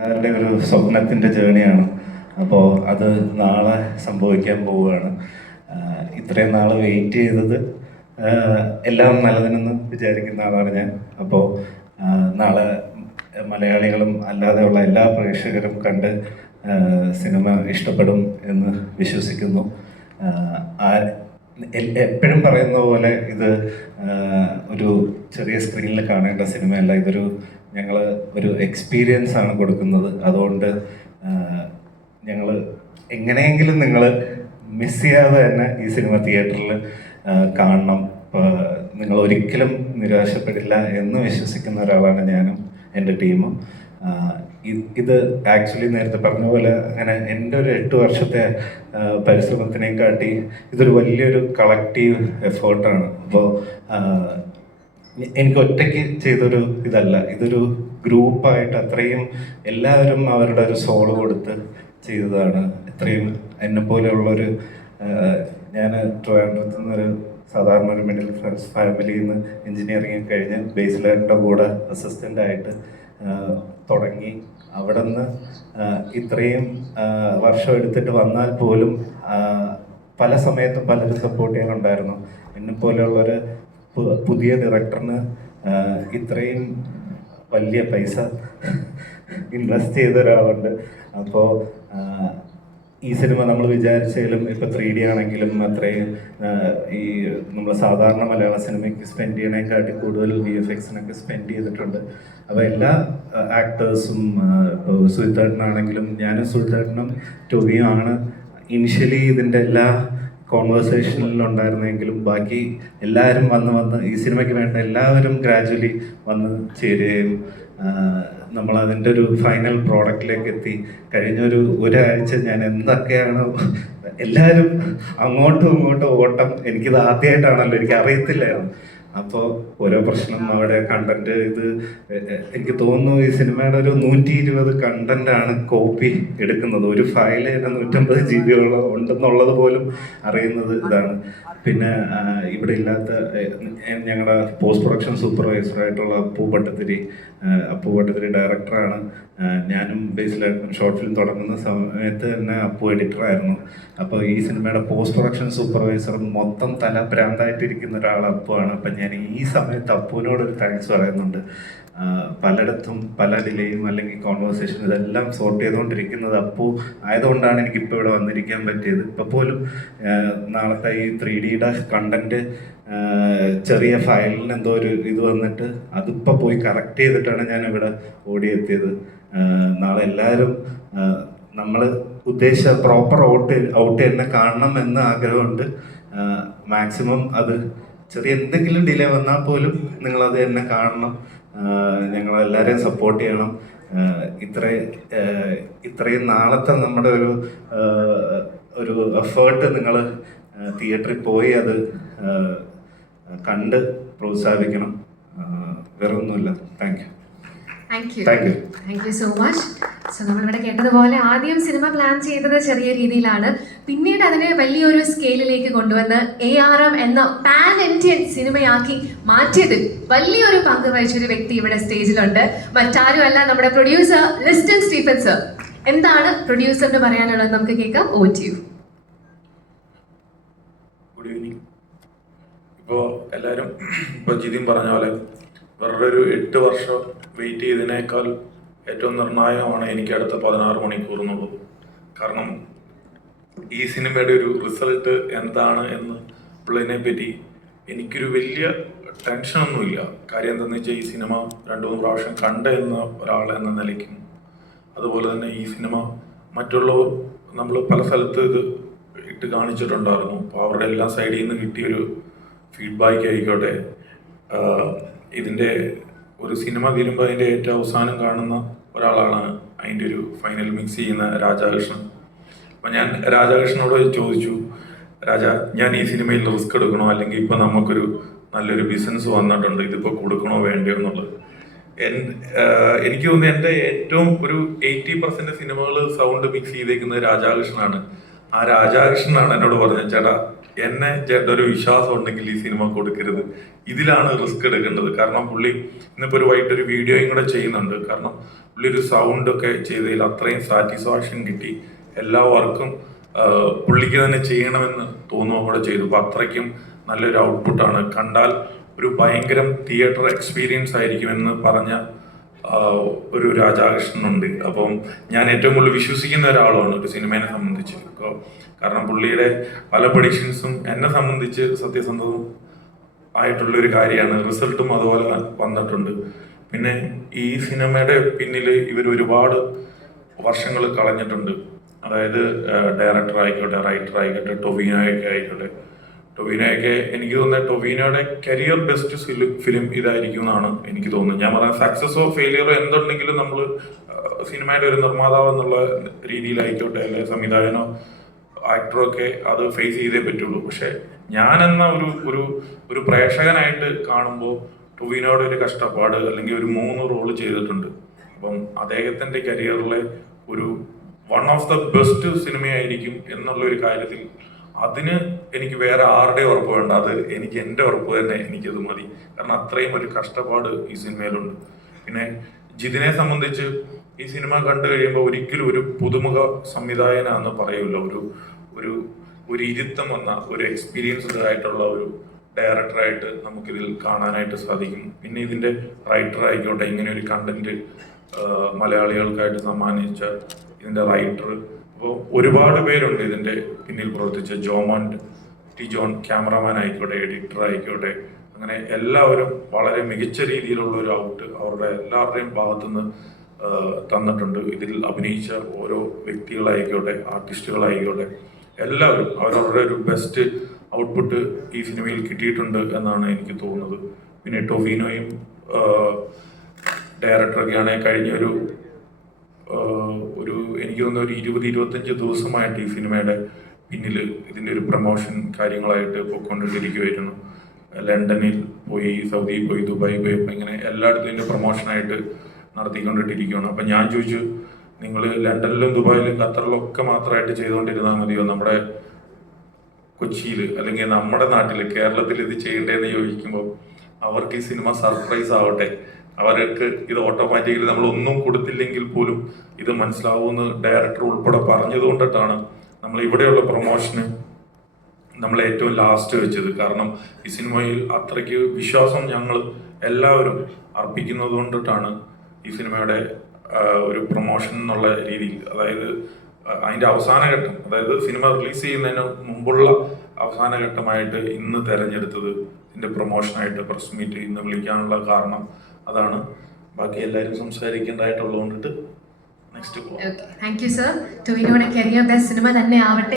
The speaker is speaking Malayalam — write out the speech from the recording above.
അവരുടെ ഒരു സ്വപ്നത്തിന്റെ ജേണിയാണ്. അപ്പോൾ അത് നാളെ സംഭവിക്കാൻ പോവുകയാണ്. ഇത്രയും നാൾ വെയിറ്റ് ചെയ്തത് എല്ലാം നല്ലതിനെന്ന് വിചാരിക്കുന്ന ആളാണ് ഞാൻ. അപ്പോൾ നാളെ മലയാളികളും അല്ലാതെയുള്ള എല്ലാ പ്രേക്ഷകരും കണ്ട് സിനിമ ഇഷ്ടപ്പെടും എന്ന് വിശ്വസിക്കുന്നു. എപ്പോഴും പറയുന്ന പോലെ ഇത് ഒരു ചെറിയ സ്ക്രീനിൽ കാണേണ്ട സിനിമയല്ല. ഇതൊരു ഞങ്ങൾ ഒരു എക്സ്പീരിയൻസ് ആണ് കൊടുക്കുന്നത്. അതുകൊണ്ട് ഞങ്ങൾ എങ്ങനെയെങ്കിലും നിങ്ങൾ മിസ് ചെയ്യാതെ തന്നെ ഈ സിനിമ തിയേറ്ററിൽ കാണണം. നിങ്ങൾ ഒരിക്കലും നിരാശപ്പെടില്ല എന്ന് വിശ്വസിക്കുന്ന ഒരാളാണ് ഞാനും എന്റെ ടീമും. ഇത് ആക്ച്വലി നേരത്തെ പറഞ്ഞ പോലെ അങ്ങനെ എന്റെ ഒരു എട്ട് വർഷത്തെ പരിശ്രമത്തിനെ കാട്ടി ഇതൊരു വലിയൊരു കളക്റ്റീവ് എഫേർട്ടാണ് അപ്പോൾ എനിക്ക് ഒറ്റയ്ക്ക് ചെയ്തൊരു ഇതല്ല. ഇതൊരു ഗ്രൂപ്പായിട്ട് അത്രയും എല്ലാവരും അവരുടെ ഒരു സോൾ കൊടുത്ത് ചെയ്തതാണ്. ഇത്രയും എന്നെ പോലെയുള്ളൊരു ഞാൻ ട്രിവാൻഡ്രത്ത് നിന്നൊരു സാധാരണ ഒരു മിഡിൽ ക്ലാസ് ഫാമിലിയിൽ നിന്ന് എൻജിനീയറിംഗ് കഴിഞ്ഞ് ബേസിലാറിന്റെ കൂടെ അസിസ്റ്റന്റ് ആയിട്ട് തുടങ്ങി. അവിടെ നിന്ന് ഇത്രയും വർഷം എടുത്തിട്ട് വന്നാൽ പോലും പല സമയത്തും പലരും സപ്പോർട്ട് ചെയ്യാനുണ്ടായിരുന്നു. എന്നെ പോലെയുള്ളൊരു പുതിയ ഡയറക്ടറിന് ഇത്രയും വലിയ പൈസ ഇൻവെസ്റ്റ് ചെയ്ത ഒരാളുണ്ട്. അപ്പോൾ ഈ സിനിമ നമ്മൾ വിചാരിച്ചാലും ഇപ്പോൾ ത്രീ ഡി ആണെങ്കിലും അത്രയും ഈ നമ്മൾ സാധാരണ മലയാള സിനിമയ്ക്ക് സ്പെൻഡ് ചെയ്യണേക്കാട്ടി കൂടുതൽ വി എഫ് എക്സിനൊക്കെ സ്പെൻഡ് ചെയ്തിട്ടുണ്ട്. അപ്പോൾ എല്ലാ ആക്ടേഴ്സും ഇപ്പോൾ സുഹിത്തേട്ടനാണെങ്കിലും ഞാനും സുഹിത്തേട്ടനും ടൊവിയും ആണ്. ഇനിഷ്യലി ഇതിന്റെ എല്ലാ കോൺവെർസേഷനിലുണ്ടായിരുന്നെങ്കിലും ബാക്കി എല്ലാവരും വന്ന് വന്ന് ഈ സിനിമയ്ക്ക് വേണ്ട എല്ലാവരും ഗ്രാജുവലി വന്ന് ചേരുകയും നമ്മൾ അതിന്റെ ഒരു ഫൈനൽ പ്രോഡക്റ്റിലേക്ക് എത്തി കഴിഞ്ഞൊരു ഒരാഴ്ച ഞാൻ എന്തൊക്കെയാണ് എല്ലാവരും അങ്ങോട്ടും ഇങ്ങോട്ടും ഓട്ടം എനിക്കിത് ആദ്യമായിട്ടാണല്ലോ എനിക്ക് അറിയത്തില്ലായിരുന്നു അപ്പോൾ ഓരോ പ്രശ്നം അവിടെ കണ്ടന്റ് ഇത് എനിക്ക് തോന്നുന്നു ഈ സിനിമയുടെ ഒരു നൂറ്റി ഇരുപത് കണ്ടന്റ് ആണ് കോപ്പി എടുക്കുന്നത്. ഒരു ഫയൽ തന്നെ നൂറ്റമ്പത് ജി ബിയോളം ഉണ്ടെന്നുള്ളത് പോലും അറിയുന്നത് ഇതാണ്. പിന്നെ ഇവിടെ ഇല്ലാത്ത ഞങ്ങളുടെ പോസ്റ്റ് പ്രൊഡക്ഷൻ സൂപ്പർവൈസർ ആയിട്ടുള്ള അപ്പു ഭട്ടത്തിരി അപ്പു ഭട്ടത്തിരി ഡയറക്ടറാണ് ഞാനും ബേസിലായിരുന്നു ഷോർട്ട് ഫിലിം തുടങ്ങുന്ന സമയത്ത് തന്നെ അപ്പു എഡിറ്ററായിരുന്നു അപ്പോൾ ഈ സിനിമയുടെ പോസ്റ്റ് പ്രൊഡക്ഷൻ സൂപ്പർവൈസർ മൊത്തം തല ഭ്രാന്തായിട്ടിരിക്കുന്ന ഒരാൾ അപ്പുവാണ് അപ്പം ഞാൻ ഈ സമയത്ത് അപ്പുവിനോട് ഒരു താങ്ക്സ് പറയുന്നുണ്ട്. പലയിടത്തും പല ഡിലേയും അല്ലെങ്കിൽ കോൺവെർസേഷൻ ഇതെല്ലാം സോർട്ട് ചെയ്തുകൊണ്ടിരിക്കുന്നത് അപ്പു ആയതുകൊണ്ടാണ് എനിക്കിപ്പോൾ ഇവിടെ വന്നിരിക്കാൻ പറ്റിയത്. ഇപ്പോൾ പോലും നാളത്തെ ഈ ത്രീ ഡിയുടെ കണ്ടന്റ് ചെറിയ ഫയലിന് എന്തോ ഒരു ഇത് വന്നിട്ട് അതിപ്പോൾ പോയി കറക്റ്റ് ചെയ്തിട്ടാണ് ഞാൻ ഇവിടെ ഓടിയെത്തിയത് നാളെ എല്ലാവരും നമ്മൾ ഉദ്ദേശിച്ച പ്രോപ്പർ ഔട്ട് ഔട്ട് തന്നെ കാണണം എന്ന ആഗ്രഹമുണ്ട്. മാക്സിമം അത് ചെറിയ എന്തെങ്കിലും ഡിലേ വന്നാൽ പോലും നിങ്ങളത് തന്നെ കാണണം. ഞങ്ങളെല്ലാവരെയും സപ്പോർട്ട് ചെയ്യണം. ഇത്ര ഇത്രയും നാളത്തെ നമ്മുടെ ഒരു ഒരു എഫേർട്ട് നിങ്ങൾ തിയേറ്ററിൽ പോയി അത് കണ്ട് പ്രോത്സാഹിപ്പിക്കണം. വേറൊന്നുമില്ല. Thank you thank you thank you thank you so much so നമ്മളിവിടെ കേട്ടതുപോലെ ആദ്യം സിനിമ പ്ലാൻ ചെയ്തത് ചെറിയ രീതിയിലാണ്. പിന്നീട് അതിനെ വലിയൊരു സ്കെയിലിലേക്ക് കൊണ്ടുവന്ന് എ ആർ എം എന്ന പാൻ ഇന്ത്യൻ സിനിമയാക്കി മാറ്റിയതിൽ വലിയൊരു പങ്ക് വഹിച്ചൊരു വ്യക്തി ഇവിടെ സ്റ്റേജിലുണ്ട്. മറ്റാരുമല്ല നമ്മുടെ പ്രൊഡ്യൂസർ ലിസ്റ്റൻ സ്റ്റീഫൻ സർ എന്താണ് പ്രൊഡ്യൂസറിന് പറയാനുള്ളത്? നമുക്ക് കേൾക്കാം. ഓ ടി യു ഗുഡ് ഈവനിങ് ഇപ്പോൾ എല്ലാവരും ഇപ്പോൾ ജിതിൻ പറഞ്ഞ പോലെ വെറുതെ ഒരു എട്ട് വർഷം വെയിറ്റ് ചെയ്തതിനേക്കാൾ ഏറ്റവും നിർണായകമാണ് എനിക്ക് അടുത്ത പതിനാറ് മണിക്കൂർ എന്നുള്ളത്. കാരണം ഈ സിനിമയുടെ ഒരു റിസൾട്ട് എന്താണ് എന്ന് ഉള്ളതിനെ പറ്റി എനിക്കൊരു വലിയ ടെൻഷനൊന്നുമില്ല കാര്യം എന്താണെന്ന് വെച്ചാൽ ഈ സിനിമ രണ്ടു മൂന്ന് പ്രാവശ്യം കണ്ട എന്ന ഒരാൾ എന്ന നിലയ്ക്കും. അതുപോലെ തന്നെ ഈ സിനിമ മറ്റുള്ളവർ നമ്മൾ പല സ്ഥലത്ത് ഇത് ഇട്ട് കാണിച്ചിട്ടുണ്ടായിരുന്നു. അപ്പോൾ അവരുടെ എല്ലാ സൈഡിൽ നിന്ന് കിട്ടിയൊരു ഫീഡ്ബാക്ക് ആയിക്കോട്ടെ ഇതിന്റെ ഒരു സിനിമ തീരുമ്പോൾ അതിന്റെ ഏറ്റവും അവസാനം കാണുന്ന ഒരാളാണ് അതിന്റെ ഒരു ഫൈനൽ മിക്സ് ചെയ്യുന്ന രാജാകൃഷ്ണൻ. അപ്പം ഞാൻ രാജാകൃഷ്ണനോട് ചോദിച്ചു രാജ ഞാൻ ഈ സിനിമയിൽ റിസ്ക് എടുക്കണോ? അല്ലെങ്കിൽ ഇപ്പം നമുക്കൊരു നല്ലൊരു ബിസിനസ് വന്നിട്ടുണ്ട് ഇതിപ്പോൾ കൊടുക്കണോ വേണ്ടയോ എന്നുള്ളത്? എനിക്ക് തോന്നുന്നു എന്റെ ഏറ്റവും ഒരു എയ്റ്റി പെർസെന്റ് സിനിമകൾ സൗണ്ട് മിക്സ് ചെയ്തേക്കുന്നത് രാജാകൃഷ്ണനാണ്. ആ രാജാകൃഷ്ണനാണ് എന്നോട് പറഞ്ഞത് ചേട്ടാ എന്നെ ചേട്ടൻ ഒരു വിശ്വാസം ഉണ്ടെങ്കിൽ ഈ സിനിമ കൊടുക്കരുത്. ഇതിലാണ് റിസ്ക് എടുക്കേണ്ടത്. കാരണം പുള്ളി ഇന്നിപ്പോ ഒരു വൈകിട്ട് ഒരു വീഡിയോയും കൂടെ ചെയ്യുന്നുണ്ട്. കാരണം പുള്ളി ഒരു സൗണ്ട് ഒക്കെ ചെയ്തതിൽ അത്രയും സാറ്റിസ്ഫാക്ഷൻ കിട്ടി. എല്ലാ വർക്കും പുള്ളിക്ക് തന്നെ ചെയ്യണമെന്ന് തോന്നുക കൂടെ ചെയ്തു. അപ്പൊ അത്രയ്ക്കും നല്ലൊരു ഔട്ട്പുട്ടാണ് കണ്ടാൽ ഒരു ഭയങ്കരം തിയേറ്റർ എക്സ്പീരിയൻസ് ആയിരിക്കുമെന്ന് പറഞ്ഞ ആ, ഒരു രാധാകൃഷ്ണനുണ്ട് അപ്പം ഞാൻ ഏറ്റവും കൂടുതൽ വിശ്വസിക്കുന്ന ഒരാളാണ് ഒരു സിനിമയെ സംബന്ധിച്ച്. കാരണം പുള്ളിയുടെ പല പ്രഡിക്ഷൻസും എന്നെ സംബന്ധിച്ച് സത്യസന്ധവും ആയിട്ടുള്ള ഒരു കാര്യമാണ് റിസൾട്ടും അതുപോലെ വന്നിട്ടുണ്ട്. പിന്നെ ഈ സിനിമയുടെ പിന്നിൽ ഇവർ ഒരുപാട് വർഷങ്ങൾ കളഞ്ഞിട്ടുണ്ട്. അതായത് ഡയറക്ടർ ആയിക്കോട്ടെ റൈറ്റർ ആയിക്കോട്ടെ ടൊവിനോയൊക്കെ ആയിക്കോട്ടെ. ടൊവിനോയൊക്കെ എനിക്ക് തോന്നുന്നത് ടൊവിനോയുടെ കരിയർ ബെസ്റ്റ് ഫിലിം ഇതായിരിക്കും എന്നാണ് എനിക്ക് തോന്നുന്നത്. ഞാൻ പറയാം സക്സസോ ഫെയിലിയറോ എന്തുണ്ടെങ്കിലും നമ്മൾ സിനിമയുടെ ഒരു നിർമ്മാതാവ് എന്നുള്ള രീതിയിലായിക്കോട്ടെ അല്ലെ സംവിധായകനോ ആക്ടറോ ഒക്കെ അത് ഫേസ് ചെയ്തേ പറ്റുള്ളൂ. പക്ഷെ ഞാൻ എന്ന ഒരു ഒരു ഒരു പ്രേക്ഷകനായിട്ട് കാണുമ്പോൾ ടൊവിനോയുടെ ഒരു കഷ്ടപ്പാട് അല്ലെങ്കിൽ ഒരു മൂന്ന് റോൾ ചെയ്തിട്ടുണ്ട്. അപ്പം അദ്ദേഹത്തിന്റെ കരിയറിലെ ഒരു വൺ ഓഫ് ദ ബെസ്റ്റ് സിനിമയായിരിക്കും എന്നുള്ള ഒരു കാര്യത്തിൽ അതിന് എനിക്ക് വേറെ ആരുടെ ഉറപ്പ് വേണ്ട. അത് എനിക്ക് എന്റെ ഉറപ്പ് തന്നെ എനിക്കത് മതി. കാരണം അത്രയും ഒരു കഷ്ടപ്പാട് ഈ സിനിമയിലുണ്ട്. പിന്നെ ജിതിനെ സംബന്ധിച്ച് ഈ സിനിമ കണ്ടു കഴിയുമ്പോൾ ഒരിക്കലും ഒരു പുതുമുഖ സംവിധായകനാന്ന് പറയൂല. ഒരു ഒരു ഒരു ഇരുത്തം വന്ന ഒരു എക്സ്പീരിയൻസ്ഡ് ആയിട്ടുള്ള ഒരു ഡയറക്ടറായിട്ട് നമുക്കിതിൽ കാണാനായിട്ട് സാധിക്കും. പിന്നെ ഇതിന്റെ റൈറ്റർ ആയിക്കോട്ടെ ഇങ്ങനെ ഒരു കണ്ടന്റ് മലയാളികൾക്കായിട്ട് സമ്മാനിച്ച ഇതിന്റെ റൈറ്റർ അപ്പോൾ ഒരുപാട് പേരുണ്ട് ഇതിന്റെ പിന്നിൽ പ്രവർത്തിച്ച ജോമോൻ ടി ജോൺ ക്യാമറമാൻ ആയിക്കോട്ടെ എഡിറ്റർ ആയിക്കോട്ടെ അങ്ങനെ എല്ലാവരും വളരെ മികച്ച രീതിയിലുള്ള ഒരു ഔട്ട് അവരുടെ എല്ലാവരുടെയും ഭാഗത്തുനിന്ന് തന്നിട്ടുണ്ട്. ഇതിൽ അഭിനയിച്ച ഓരോ വ്യക്തികളായിക്കോട്ടെ ആർട്ടിസ്റ്റുകളായിക്കോട്ടെ എല്ലാവരും അവരവരുടെ ഒരു ബെസ്റ്റ് ഔട്ട്പുട്ട് ഈ സിനിമയിൽ കിട്ടിയിട്ടുണ്ട് എന്നാണ് എനിക്ക് തോന്നുന്നത്. പിന്നെ ടൊവിനോയും ഡയറക്ടറൊക്കെയാണ് കഴിഞ്ഞ ഒരു ഒരു എനിക്ക് തോന്നുന്ന ഒരു ഇരുപത് ഇരുപത്തഞ്ച് ദിവസമായിട്ട് ഈ സിനിമയുടെ പിന്നിൽ ഇതിന്റെ ഒരു പ്രൊമോഷൻ കാര്യങ്ങളായിട്ട് പോയിക്കൊണ്ടിരിക്കുമായിരുന്നു ലണ്ടനിൽ പോയി സൗദിയിൽ പോയി ദുബായി പോയി അപ്പം ഇങ്ങനെ എല്ലായിടത്തും ഇതിന്റെ പ്രൊമോഷനായിട്ട് നടത്തിക്കൊണ്ടിട്ടിരിക്കുകയാണ്. അപ്പം ഞാൻ ചോദിച്ചു നിങ്ങൾ ലണ്ടനിലും ദുബായിലും ഖത്തറിലും ഒക്കെ മാത്രമായിട്ട് ചെയ്തുകൊണ്ടിരുന്നാൽ മതിയോ? നമ്മുടെ കൊച്ചിയിൽ അല്ലെങ്കിൽ നമ്മുടെ നാട്ടിൽ കേരളത്തിൽ ഇത് ചെയ്യണ്ടേന്ന് ചോദിക്കുമ്പോൾ അവർക്ക് ഈ സിനിമ സർപ്രൈസ് ആവട്ടെ. അവർക്ക് ഇത് ഓട്ടോമാറ്റിക്കലി നമ്മൾ ഒന്നും കൊടുത്തില്ലെങ്കിൽ പോലും ഇത് മനസ്സിലാവുമെന്ന് ഡയറക്ടർ ഉൾപ്പെടെ പറഞ്ഞത് കൊണ്ടിട്ടാണ് നമ്മൾ ഇവിടെയുള്ള പ്രൊമോഷന് നമ്മൾ ഏറ്റവും ലാസ്റ്റ് വെച്ചത്. കാരണം ഈ സിനിമയിൽ അത്രയ്ക്ക് വിശ്വാസം ഞങ്ങൾ എല്ലാവരും അർപ്പിക്കുന്നത് കൊണ്ടിട്ടാണ് ഈ സിനിമയുടെ ഒരു പ്രൊമോഷൻ എന്നുള്ള രീതിയിൽ. അതായത് അതിന്റെ അവസാന ഘട്ടം അതായത് സിനിമ റിലീസ് ചെയ്യുന്നതിന് മുമ്പുള്ള അവസാന ഘട്ടമായിട്ട് ഇന്ന് തെരഞ്ഞെടുത്തത് ഇതിന്റെ പ്രൊമോഷനായിട്ട് പ്രസ് മീറ്റ് ഇന്ന് വിളിക്കാനുള്ള കാരണം അതാണ്. ബാക്കി എല്ലാവരും സംസാരിക്കേണ്ടതായിട്ടുള്ളത് കൊണ്ടിട്ട് നെക്സ്റ്റ് പോകാം താങ്ക് യു സർ ടൊവിനോയുടെ കരിയർ ബെസ്റ്റ് സിനിമ തന്നെ ആവട്ടെ.